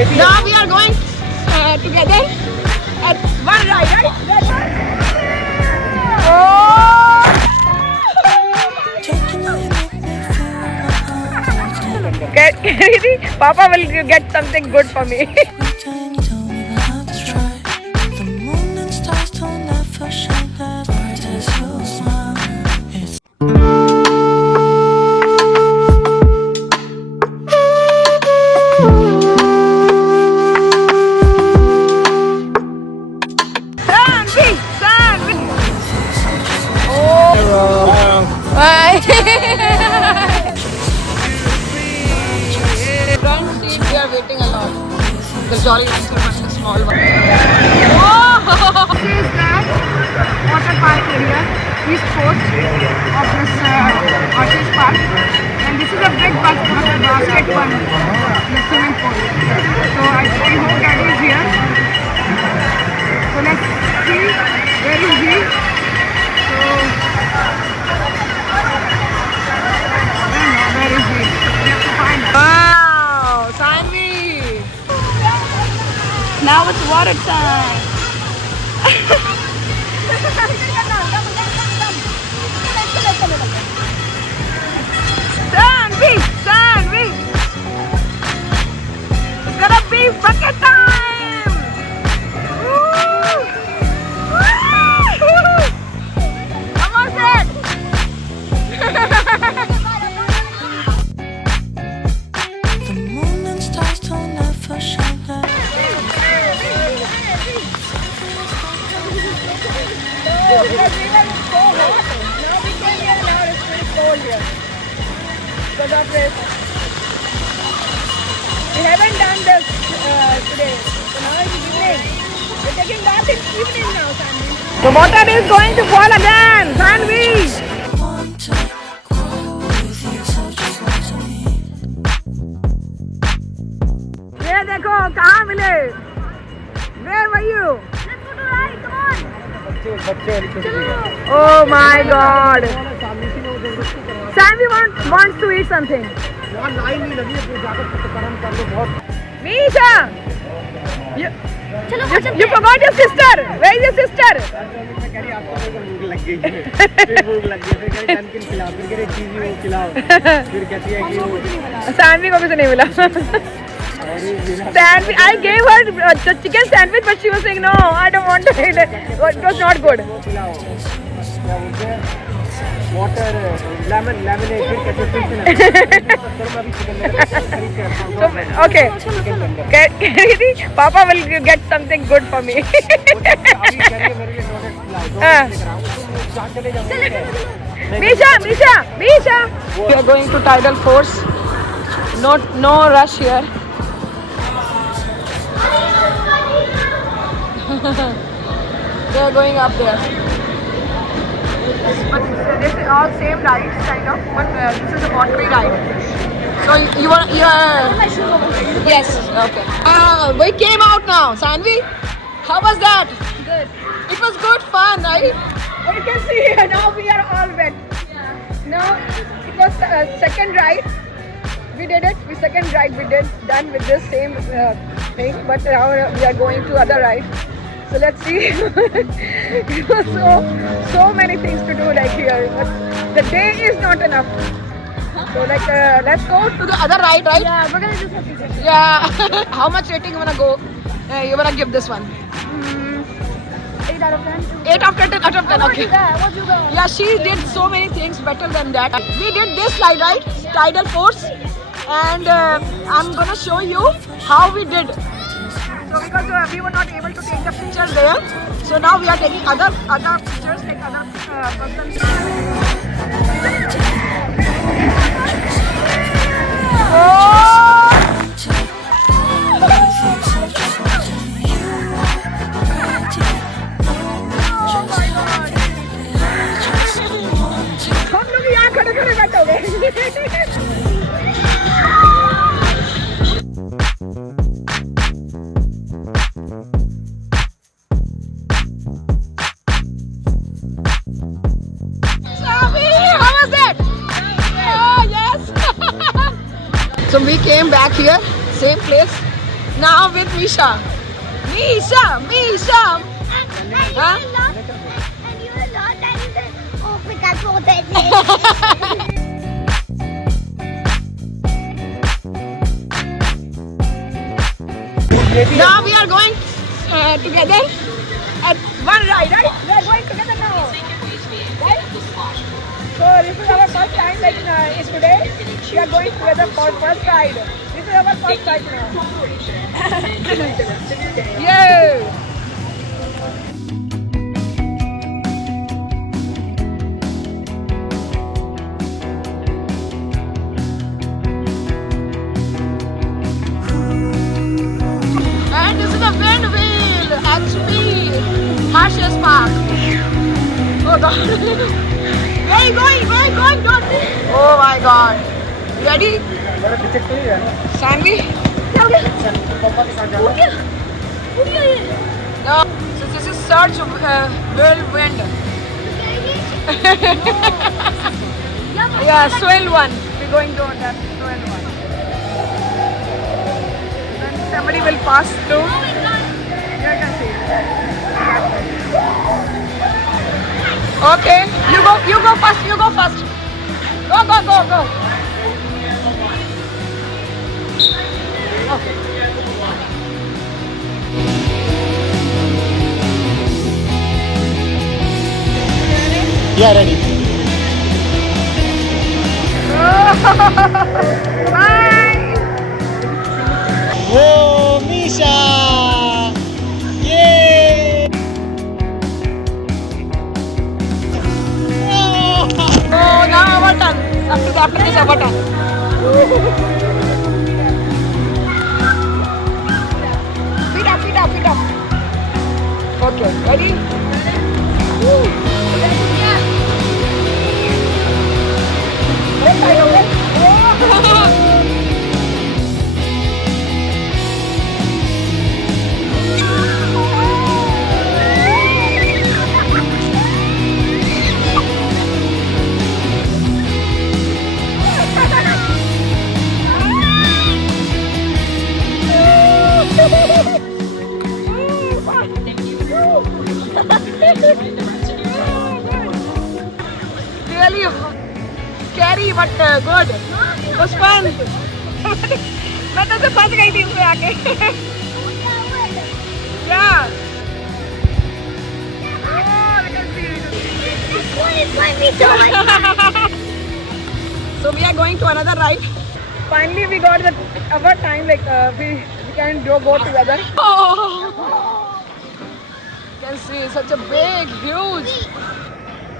Now we are going together at one ride, right? Oh! Get ready. Papa will get something good for me. Bye. Front seat, we are waiting a lot. The jolly ones are much small one. Oh! This is the water park area, east coast of this Orchid Park. And this is a big basket one, the swimming pool. So I hope Daddy is here. So let's see where is he. So where is he? We have to find him. Wow, Sanvi! Now it's water time. Sanvi! Sanvi! It's gonna be bucket time! Woo! Woo! Almost it! The moon and stars don't ever shine that. Because we were so hot. Now we came here, now it's pretty cold here. Because of this. We haven't done this today. So now it's evening. We're taking bath in evening now, Sanvi. The water is going to fall again, Sanvi! Want to grow with you, so just listen to me. ये देखो कहाँ मिले? Where were you? Let's go to ride, come on! Oh my God! Sanvi wants to eat something. Misha! You forgot your sister! Where is your sister? Sanvi को भी तो नहीं मिला. Sandwich. I gave her the chicken sandwich, but she was saying no, I don't want to eat it. It was not good. Water, lemonade. So, okay. Get ready. Papa will get something good for me. Misha. We are going to Tidal Force. No rush here. They are going up there. But this is all same rides, kind of. But this is a pottery ride. So you are. Yes. Okay. We came out now, Sanvi. How was that? Good. It was good fun, right? But you can see now we are all wet. Now it was second ride. We did it. Second ride we did done with this same thing. But now we are going to other ride. So let's see. It was so many things to do like here, but the day is not enough. So like let's go to the other ride, right? Yeah, we're gonna do something. Yeah. How much rating you wanna go? You wanna give this one? 8 out of 10. 8 out of 10. Out of 10. Okay. What you got? Yeah, she did so many things better than that. We did this slide, right? Tidal Force, and I'm gonna show you how we did. So because we were not able to take the pictures there, so now we are taking other pictures, like other persons. Oh! हम लोग यहाँ खड़े बैठोगे. So we came back here, same place. Now with Misha. Misha! Misha! Huh? And you will not and you say, oh, because of that. Now we are going together at one ride, right? We are going together now. Right? So this is our first time, like is today. We are going together for first ride. This is our first ride now. Yay! And this is the wind wheel, HP, Harshes Park. Oh god. Where are you going? Where are you going? Don't. Oh my god. Ready? मेरा पीछे कोई है ना Sanvi? पापा के साथ जाना No. So this is search whirlwind. Yeah, swell one. We're going to that swell one. Then somebody will pass through. You can see. Okay, you go first, you go first. Go. Okay. Yeah, ready. Bye. Whoa, Misha! Yay! Oh, now our turn. After this, our turn. Feet up. Okay, ready? Really scary but good. It was fun. मैं तो फंस गई थी उसमें आके. Yeah. Oh, we can see. This one is going to be so much. So we are going to another ride. Finally, we got our time. Like we can go together. Oh, you can see such a big, huge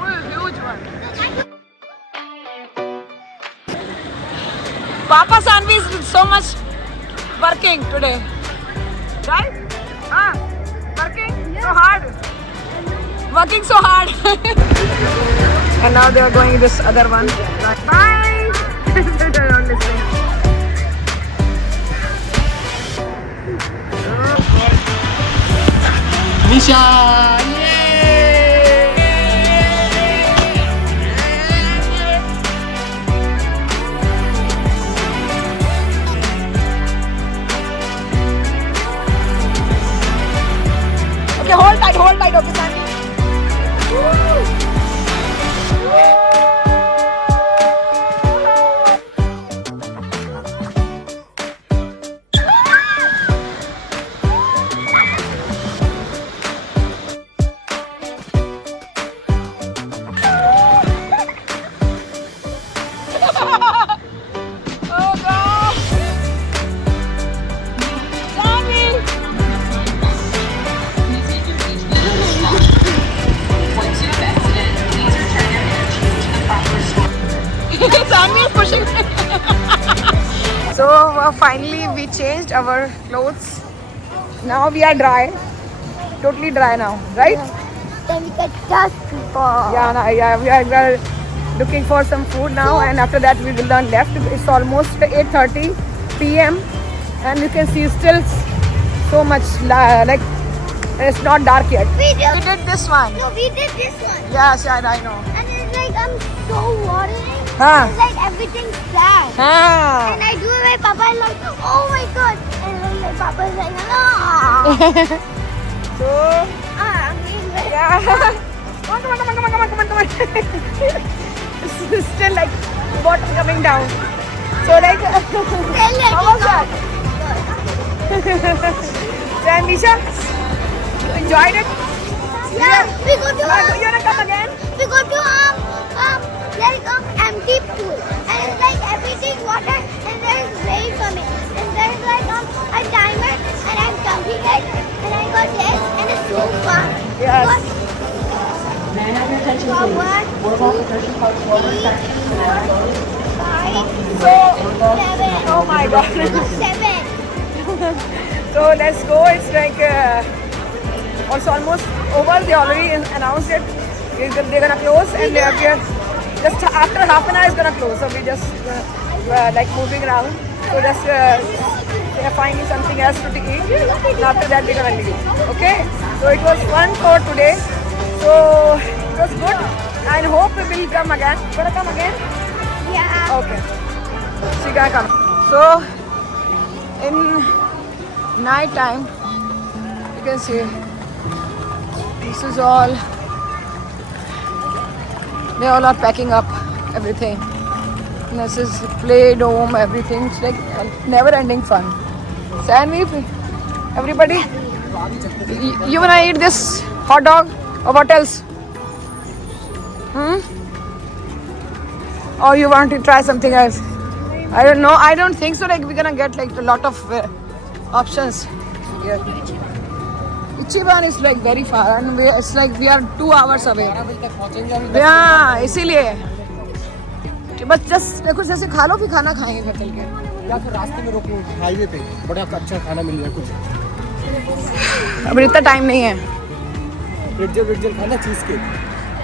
one. Papa Sanvi is so much working today, right? Working so hard. And now they are going this other one. Bye. They're not listening. Misha! Okay, hold tight, okay, Sandy. Oh God! Sandy! Sanvi is pushing. So finally we changed our clothes. Now we are dry. Totally dry now, right? Then we get dust people. Yeah, we are looking for some food now, and after that we will turn left. It's almost 8:30 p.m. and you can see still so much like it's not dark yet. We We did this one. No, we did this one. Yes, I know. And it's like I'm so worried. Huh. It's like everything's sad. Ah. And I do it, my papa is like, oh my god. And I'm like Papa is like, no. So yeah. Come on. It's still like bottom coming down. So like, how was that? Then Nisha, you enjoyed it? Yeah, we go to You wanna come again? we go to like empty pool, and it's like everything water, and there's waves coming, and there's like a timer, and I'm counting it, and I got this, and it's so fun. Yes. May I have your attention, please? 1, 2, 3, 4, 5, 6, 7. Oh my God. 7. So let's go. It's like also almost over. They already announced it. They're gonna close, and we're just after half an hour is gonna close. So we just like moving around. So just they're finding something else to eat. And after that we're gonna leave. Okay. So it was fun for today. So it was good. And hope we will come again. Gonna come again? Yeah. Okay. She gonna come. So in night time, you can see this is all. They all are packing up everything. This is play dome, everything. It's like never-ending fun. Sanvi, everybody, you wanna eat this hot dog or what else? Or you want to try something else? I don't know. I don't think so. Like we're gonna get like a lot of options here. Ichiban is like very far, and it's like we are 2 hours away. Yeah, इसीलिए. बस just कुछ ऐसे खा लो फिर खाना खाएंगे घर चल के. या फिर रास्ते में रोको हाईवे पे बड़ा अच्छा खाना मिल रहा है कुछ. अभी इतना टाइम नहीं है. ब्रिडजल खाना चीज केक.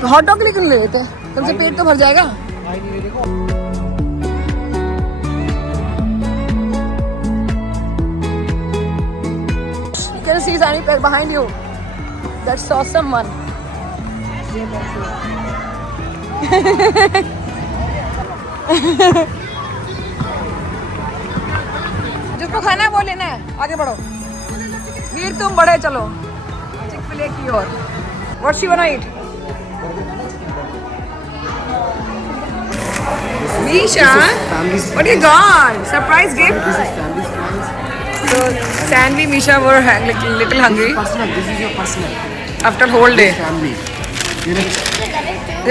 तो हॉट डॉग लेकर ले लेते हैं. कम से पेट तो भर जाएगा. You can see Sani behind you. That's awesome one. जिसको खाना है वो लेना है. आगे बढ़ो. वीर तुम बड़े चलो. चिक-फil-A की ओर. What she wanna eat? Misha, what you got? Surprise gift? So, Sanvi, Misha were little hungry This is your personal. after whole day. Family.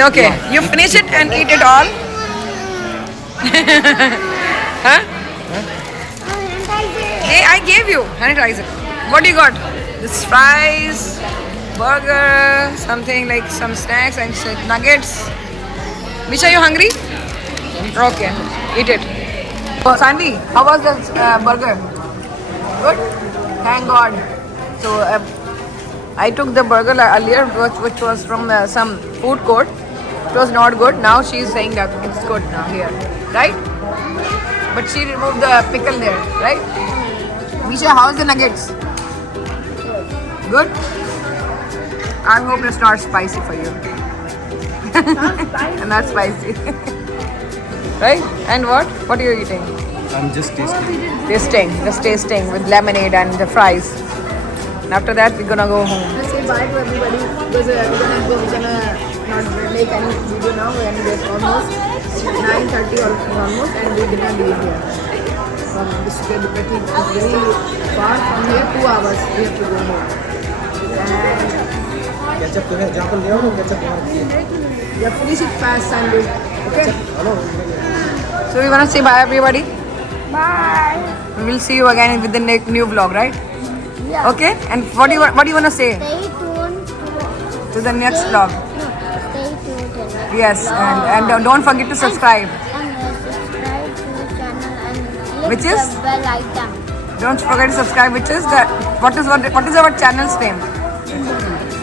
Okay, you finish it and eat it all. Huh? Hey, I gave you sanitizer. What do you got? This fries, burger, something like some snacks and nuggets. Misha, you hungry? Okay, eat it. Oh, Sanvi, how was the burger? Good? Thank God. So, I took the burger earlier, which was from some food court. It was not good. Now she is saying that it's good now here, right? But she removed the pickle there, right? Misha, how's the nuggets? Good? I hope it's not spicy for you. Not spicy. Right? And what? What are you eating? I'm just Just tasting with lemonade and the fries. And after that, we're gonna go home. Let's say bye to everybody because we're gonna not make any video now. And it's almost 9:30 almost, and we're gonna leave here. From this very far from here, 2 hours we have to go home. And ketchup तो है जहाँ पर ले आओ ना ketchup वहाँ रखिए. yeah, finish it fast, Sandy. Okay. So we wanna say bye, everybody. Bye. We will see you again with the new vlog, right? Yeah. Okay. And what do you wanna say Stay tuned to the next vlog? Stay tuned to the Yes, vlog. and don't forget to subscribe. And subscribe to the channel and click Which is? the bell icon. Don't forget to subscribe. Which is the what is our channel's name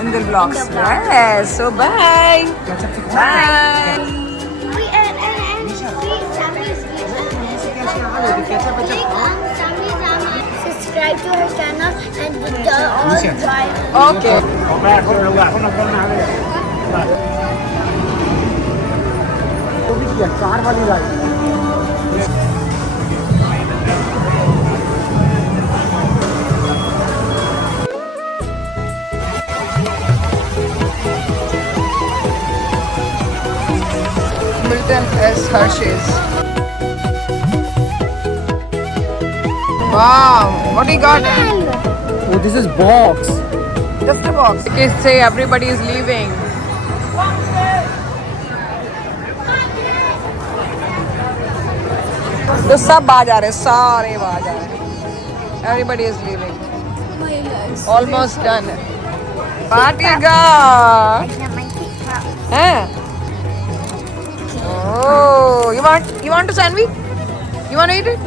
in the vlogs? In the vlog. Yes. So bye. Bye. Subscribe to her channel and the all join. Okay. वो भी किया 4 वाली ride. Lipton is Hershey's. Wow, what do you got? Oh, this is box. Just a box. Kids say everybody is leaving. तो सब बाहर जा रहे हैं, सारे बाहर जा रहे हैं. Everybody is leaving. Almost done. Party girl. Huh? Oh, you want to sandwich? You want to eat it?